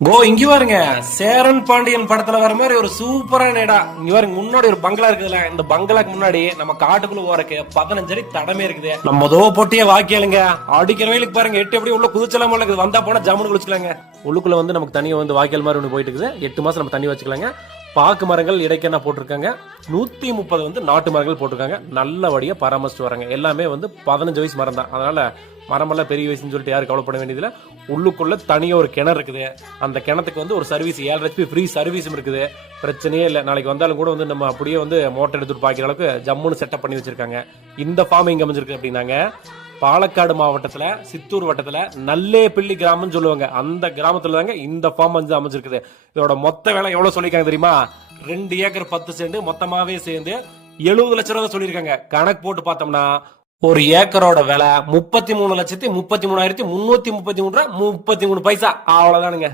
இங்க பாருங்க. சேரன் பாண்டியன் படத்துல வர மாதிரி ஒரு சூப்பரான இடம். இங்க பாருங்க, முன்னாடி ஒரு பங்களா இருக்குதுல்ல, இந்த பங்களாக்கு முன்னாடி நம்ம காட்டுக்குள்ள போறக்கு 15 அடி தடமே இருக்குது. நம்ம போட்டியே வாக்கியாளுங்க அடிக்கிற வயலுக்கு பாருங்க, 8 எப்படி உள்ள குதிச்சலாம் இருக்குது. வந்தா போனா ஜம்முன்னு குளிச்சுக்கலாங்க. உள்ளுக்குள்ள வந்து நமக்கு தனியா வந்து வாக்கியல் மாதிரி ஒன்று போயிட்டு இருக்குது. 8 மாசம் நம்ம தண்ணி வச்சுக்கலாங்க. பாக்கு மரங்கள் இடைக்கென்ன போட்டிருக்காங்க. 130 வந்து நாட்டு மரங்கள் போட்டிருக்காங்க. நல்லபடியா பராமரிச்சுட்டு வராங்க. எல்லாமே வந்து 15 வயசு மரம் தான். அதனால மரமெல்லாம் பெரிய வயசுன்னு சொல்லிட்டு யாரும் கவலைப்பட வேண்டியதில்லை. உள்ளுக்குள்ள தனியா ஒரு கிணறு இருக்குது. அந்த கிணத்துக்கு வந்து ஒரு சர்வீஸ் 7 HP ஃப்ரீ சர்வீஸும் இருக்குது. பிரச்சனையே இல்லை. நாளைக்கு வந்தாலும் கூட வந்து நம்ம அப்படியே வந்து மோட்டர் எடுத்துட்டு பாய்க்கிற அளவுக்கு ஜம்முன்னு செட்டப் பண்ணி வச்சிருக்காங்க. இந்த ஃபார்ம் எங்க அமைஞ்சிருக்கு அப்படின்னாங்க, பாலக்காடு மாவட்டத்துல சித்தூர் வட்டத்துல நல்லேப்பிள்ளி கிராமம்னு சொல்லுவாங்க. அந்த கிராமத்துல தாங்க இந்த ஃபார்ம் வந்து அமைஞ்சிருக்குது. இதோட மொத்த விலை எவ்வளவு சொல்லிருக்காங்க தெரியுமா? 2 ஏக்கர் 10 சென்ட் மொத்தமாவே சேர்ந்து 70 லட்சம் ரூபாய் சொல்லியிருக்காங்க. கணக்கு போட்டு பார்த்தோம்னா ஒரு ஏக்கரோட விலை 33,33,333 ரூபாய் 33 பைசா. அவ்வளவுதானுங்க.